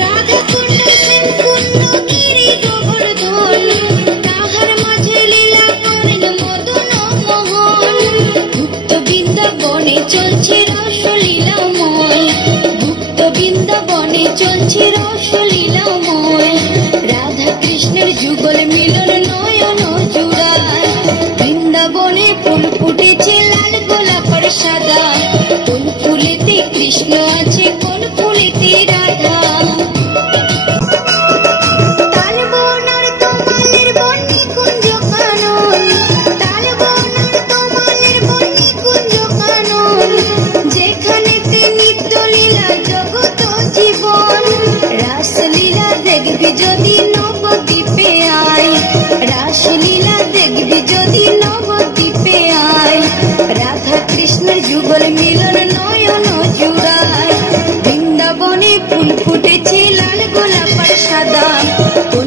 রাধা কুণ্ড শ্যামকুণ্ড গিরি গোবর্ধন, তাহার মাঝে লীলা করেন মদন মোহন। ভুক্ত বৃন্দাবনে চলছে রসলীলাময়, ভুক্ত বৃন্দাবনে চলছে রসলীলাময়। রাধা কৃষ্ণের যুগল মিলন নয়ন জুড়ায়, বৃন্দাবনে ফুল ফুটেছে লাল গোলাপের সাদা। কোন ফুলেতে কৃষ্ণ আছে, কোন ফুলেতে রাধা। তালবন আর তমালের বনে কুঞ্জ কানন, তালবন আর তমালের বনে কুঞ্জ কানন। যেখানেতে নিত্য লীলা জগত জীবন, রাসলীলা দেখবি যদি নবদ্বীপে আয়, রাসলীলা দেখবি যদি নবদ্বীপে আয়। রাধা কৃষ্ণের যুগল মিলন নয়ন জুড়ায়, বৃন্দাবনে ফুল ফুটেছে লাল গোলাপের সাদা। কোন